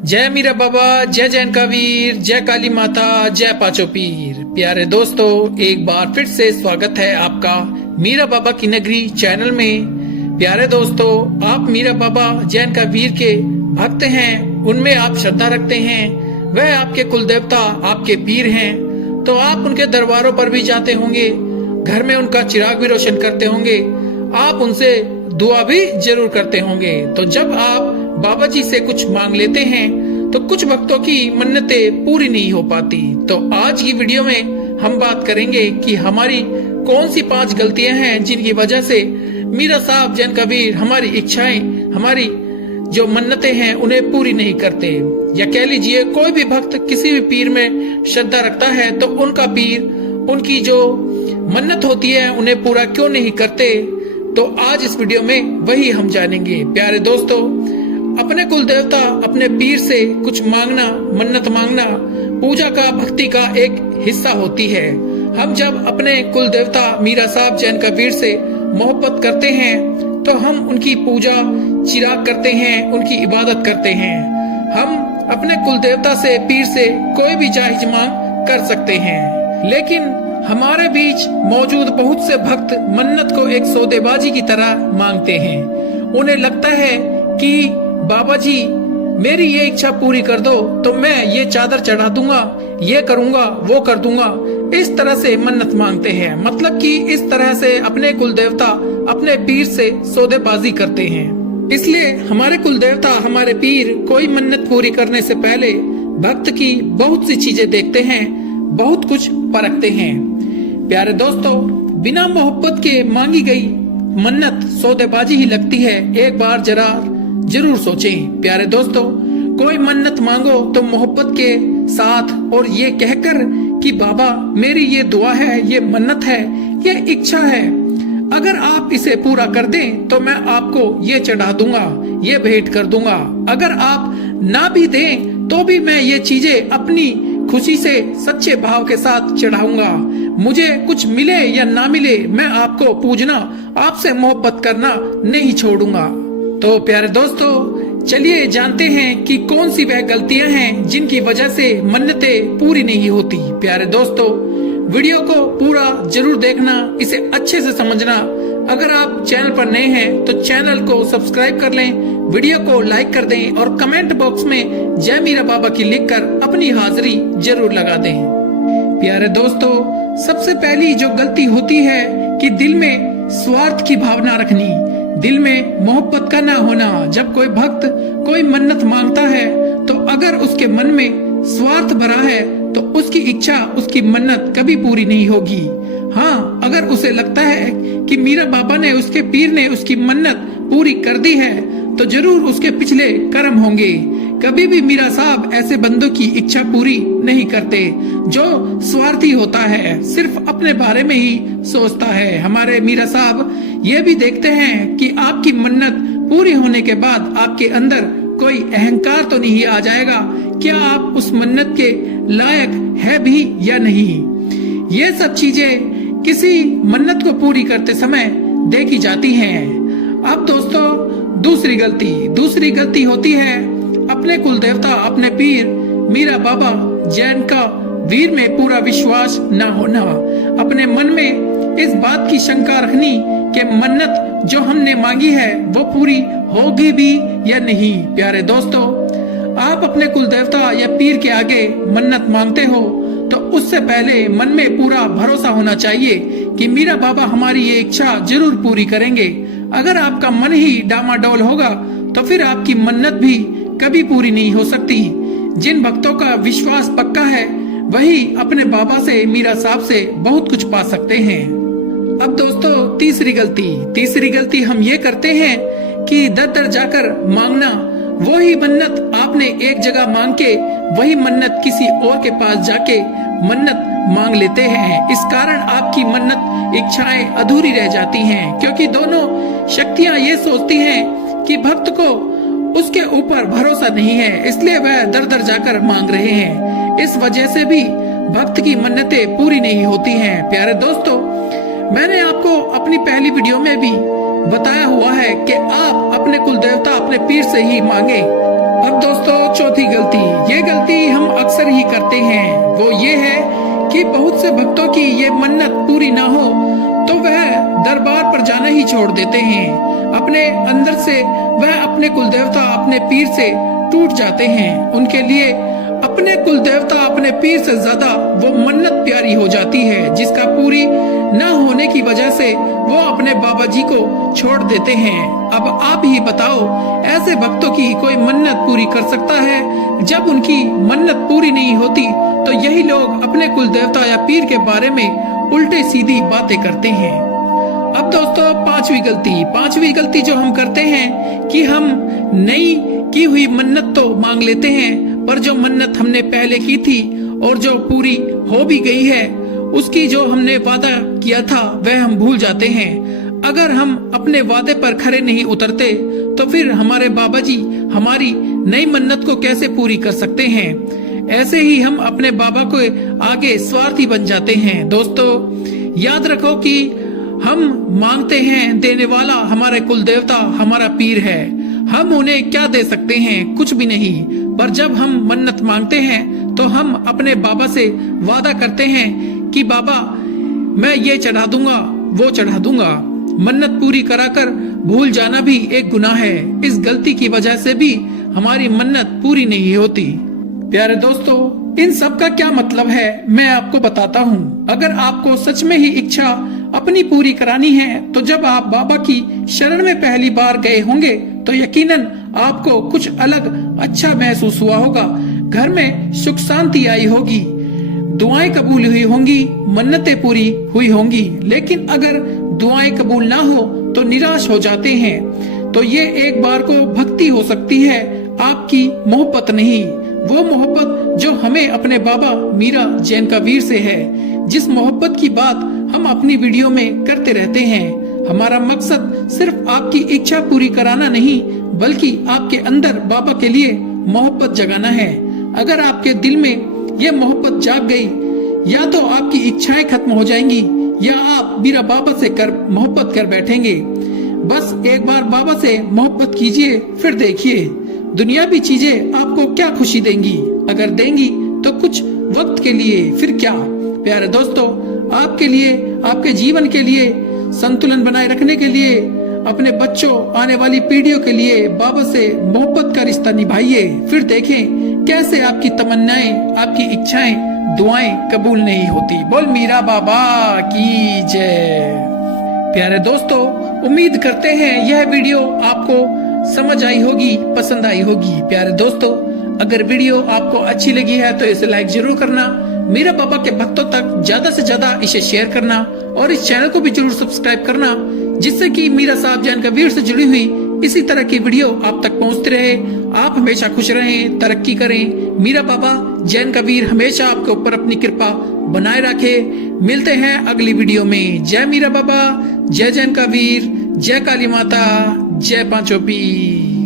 जय मीरा बाबा, जय जैन का वीर, जय काली माता, जय पांचों पीर। प्यारे दोस्तों, एक बार फिर से स्वागत है आपका मीरा बाबा की नगरी चैनल में। प्यारे दोस्तों, आप मीरा बाबा जैन का वीर के भक्त हैं, उनमें आप श्रद्धा रखते हैं, वह आपके कुल देवता, आपके पीर हैं, तो आप उनके दरबारों पर भी जाते होंगे, घर में उनका चिराग भी रोशन करते होंगे, आप उनसे दुआ भी जरूर करते होंगे। तो जब आप बाबा जी से कुछ मांग लेते हैं तो कुछ भक्तों की मन्नतें पूरी नहीं हो पाती। तो आज की वीडियो में हम बात करेंगे कि हमारी कौन सी 5 गलतियां हैं जिनकी वजह से मीरा साहब जैन का वीर हमारी इच्छाएं, हमारी जो मन्नतें हैं उन्हें पूरी नहीं करते। या कह लीजिए, कोई भी भक्त किसी भी पीर में श्रद्धा रखता है तो उनका पीर उनकी जो मन्नत होती है उन्हें पूरा क्यों नहीं करते। तो आज इस वीडियो में वही हम जानेंगे। प्यारे दोस्तों, अपने कुल देवता, अपने पीर से कुछ मांगना, मन्नत मांगना पूजा का, भक्ति का एक हिस्सा होती है। हम जब अपने कुल देवता मीरा साहब जैन का वीर से मोहब्बत करते हैं तो हम उनकी पूजा, चिराग करते हैं, उनकी इबादत करते हैं। हम अपने कुल देवता से, पीर से कोई भी जायज मांग कर सकते हैं। लेकिन हमारे बीच मौजूद बहुत से भक्त मन्नत को एक सौदेबाजी की तरह मांगते हैं। उन्हें लगता है कि बाबा जी मेरी ये इच्छा पूरी कर दो तो मैं ये चादर चढ़ा दूंगा, ये करूंगा, वो कर दूंगा। इस तरह से मन्नत मांगते हैं, मतलब कि इस तरह से अपने कुल देवता, अपने पीर से सौदेबाजी करते हैं। इसलिए हमारे कुल देवता, हमारे पीर कोई मन्नत पूरी करने से पहले भक्त की बहुत सी चीजें देखते हैं, बहुत कुछ परखते हैं। प्यारे दोस्तों, बिना मोहब्बत के मांगी गई मन्नत सौदेबाजी ही लगती है। एक बार जरूर सोचें। प्यारे दोस्तों, कोई मन्नत मांगो तो मोहब्बत के साथ और ये कहकर कि बाबा मेरी ये दुआ है, ये मन्नत है, ये इच्छा है, अगर आप इसे पूरा कर दें तो मैं आपको ये चढ़ा दूंगा, ये भेंट कर दूंगा। अगर आप ना भी दें तो भी मैं ये चीजें अपनी खुशी से, सच्चे भाव के साथ चढ़ाऊंगा। मुझे कुछ मिले या ना मिले, मैं आपको पूजना, आपसे मोहब्बत करना नहीं छोड़ूंगा। तो प्यारे दोस्तों, चलिए जानते हैं कि कौन सी वह गलतियां हैं जिनकी वजह से मन्नतें पूरी नहीं होती। प्यारे दोस्तों, वीडियो को पूरा जरूर देखना, इसे अच्छे से समझना। अगर आप चैनल पर नए हैं तो चैनल को सब्सक्राइब कर लें, वीडियो को लाइक कर दें और कमेंट बॉक्स में जय मीरा बाबा की लिखकर अपनी हाजिरी जरूर लगा दें। प्यारे दोस्तों, सबसे पहली जो गलती होती है कि दिल में स्वार्थ की भावना रखनी, दिल में मोहब्बत का ना होना। जब कोई भक्त कोई मन्नत मांगता है तो अगर उसके मन में स्वार्थ भरा है तो उसकी इच्छा, उसकी मन्नत कभी पूरी नहीं होगी। हाँ, अगर उसे लगता है कि मीरा बाबा ने, उसके पीर ने उसकी मन्नत पूरी कर दी है तो जरूर उसके पिछले कर्म होंगे। कभी भी मीरा साहब ऐसे बंदों की इच्छा पूरी नहीं करते जो स्वार्थी होता है, सिर्फ अपने बारे में ही सोचता है। हमारे मीरा साहब ये भी देखते हैं कि आपकी मन्नत पूरी होने के बाद आपके अंदर कोई अहंकार तो नहीं आ जाएगा, क्या आप उस मन्नत के लायक है भी या नहीं। ये सब चीजें किसी मन्नत को पूरी करते समय देखी जाती हैं। अब दोस्तों, दूसरी गलती होती है अपने कुल देवता, अपने पीर मीरा बाबा जैन का वीर में पूरा विश्वास न होना। अपने मन में इस बात की शंका रखनी कि मन्नत जो हमने मांगी है वो पूरी होगी भी या नहीं। प्यारे दोस्तों, आप अपने कुल देवता या पीर के आगे मन्नत मांगते हो तो उससे पहले मन में पूरा भरोसा होना चाहिए कि मीरा बाबा हमारी ये इच्छा जरूर पूरी करेंगे। अगर आपका मन ही डामाडोल होगा तो फिर आपकी मन्नत भी कभी पूरी नहीं हो सकती। जिन भक्तों का विश्वास पक्का है वही अपने बाबा से, मीरा साहब से बहुत कुछ पा सकते हैं। अब दोस्तों, तीसरी गलती हम ये करते हैं कि दर जाकर मांगना। वही मन्नत आपने एक जगह मांग के वही मन्नत किसी और के पास जाके मन्नत मांग लेते हैं। इस कारण आपकी मन्नत, इच्छाएं अधूरी रह जाती हैं, क्योंकि दोनों शक्तियां ये सोचती हैं कि भक्त को उसके ऊपर भरोसा नहीं है, इसलिए वह दर जाकर मांग रहे हैं। इस वजह से भी भक्त की मन्नतें पूरी नहीं होती हैं। प्यारे दोस्तों, मैंने आपको अपनी पहली वीडियो में भी बताया हुआ है कि आप अपने कुल देवता, अपने पीर से ही मांगे। अब दोस्तों, चौथी ही करते हैं, वो ये है कि बहुत से भक्तों की ये मन्नत पूरी ना हो तो वह दरबार पर जाना ही छोड़ देते हैं। अपने अंदर से वह अपने कुलदेवता, अपने पीर से टूट जाते हैं। उनके लिए अपने कुलदेवता, अपने पीर से ज्यादा वो मन्नत प्यारी हो जाती है, जिसका पूरी न होने की वजह से वो अपने बाबा जी को छोड़ देते हैं। अब आप ही बताओ, ऐसे भक्तों की कोई मन्नत पूरी कर सकता है? जब उनकी मन्नत पूरी नहीं होती तो यही लोग अपने कुलदेवता या पीर के बारे में उल्टे सीधी बातें करते हैं। अब दोस्तों, पांचवी गलती जो हम करते हैं कि हम नई की हुई मन्नत तो मांग लेते हैं, पर जो मन्नत हमने पहले की थी और जो पूरी हो भी गई है, उसकी जो हमने वादा किया था वह हम भूल जाते हैं। अगर हम अपने वादे पर खरे नहीं उतरते तो फिर हमारे बाबा जी हमारी नई मन्नत को कैसे पूरी कर सकते हैं? ऐसे ही हम अपने बाबा को आगे स्वार्थी बन जाते हैं। दोस्तों, याद रखो कि हम मांगते हैं, देने वाला हमारे कुलदेवता, हमारा पीर है। हम उन्हें क्या दे सकते हैं? कुछ भी नहीं। पर जब हम मन्नत मांगते हैं तो हम अपने बाबा से वादा करते हैं कि बाबा, मैं ये चढ़ा दूंगा, वो चढ़ा दूंगा। मन्नत पूरी कराकर भूल जाना भी एक गुनाह है। इस गलती की वजह से भी हमारी मन्नत पूरी नहीं होती। प्यारे दोस्तों, इन सब का क्या मतलब है मैं आपको बताता हूँ। अगर आपको सच में ही इच्छा अपनी पूरी करानी है तो जब आप बाबा की शरण में पहली बार गए होंगे तो यकीनन आपको कुछ अलग अच्छा महसूस हुआ होगा। घर में सुख शांति आई होगी, दुआएं कबूल हुई होंगी, मन्नतें पूरी हुई होंगी। लेकिन अगर दुआएं कबूल ना हो तो निराश हो जाते हैं। तो ये एक बार को भक्ति हो सकती है, आपकी मोहब्बत नहीं। वो मोहब्बत जो हमें अपने बाबा मीरा जैन का वीर से है, जिस मोहब्बत की बात हम अपनी वीडियो में करते रहते हैं। हमारा मकसद सिर्फ आपकी इच्छा पूरी कराना नहीं, बल्कि आपके अंदर बाबा के लिए मोहब्बत जगाना है। अगर आपके दिल में ये मोहब्बत जाग गई, या तो आपकी इच्छाएं खत्म हो जाएंगी या आप मीरा बाबा से मोहब्बत कर बैठेंगे। बस एक बार बाबा से मोहब्बत कीजिए, फिर देखिए दुनियावी चीजें आपको क्या खुशी देंगी। अगर देंगी तो कुछ वक्त के लिए, फिर क्या। प्यारे दोस्तों, आपके लिए, आपके जीवन के लिए संतुलन बनाए रखने के लिए, अपने बच्चों, आने वाली पीढ़ियों के लिए बाबा से मोहब्बत का रिश्ता निभाइए। फिर देखें कैसे आपकी तमन्नाएं, आपकी इच्छाएं, दुआएं कबूल नहीं होती। बोल मीरा बाबा की जय। प्यारे दोस्तों, उम्मीद करते हैं यह वीडियो आपको समझ आई होगी, पसंद आई होगी। प्यारे दोस्तों, अगर वीडियो आपको अच्छी लगी है तो इसे लाइक जरूर करना, मीरा बाबा के भक्तों तक ज्यादा से ज्यादा इसे शेयर करना और इस चैनल को भी जरूर सब्सक्राइब करना, जिससे कि मीरा साहब जैन का वीर से जुड़ी हुई इसी तरह की वीडियो आप तक पहुंचती रहे। आप हमेशा खुश रहें, तरक्की करें। मीरा बाबा जैन का वीर हमेशा आपके ऊपर अपनी कृपा बनाए रखे। मिलते हैं अगली वीडियो में। जय मीरा बाबा, जय जैन का वीर, जय काली माता, जय पांचों पीर।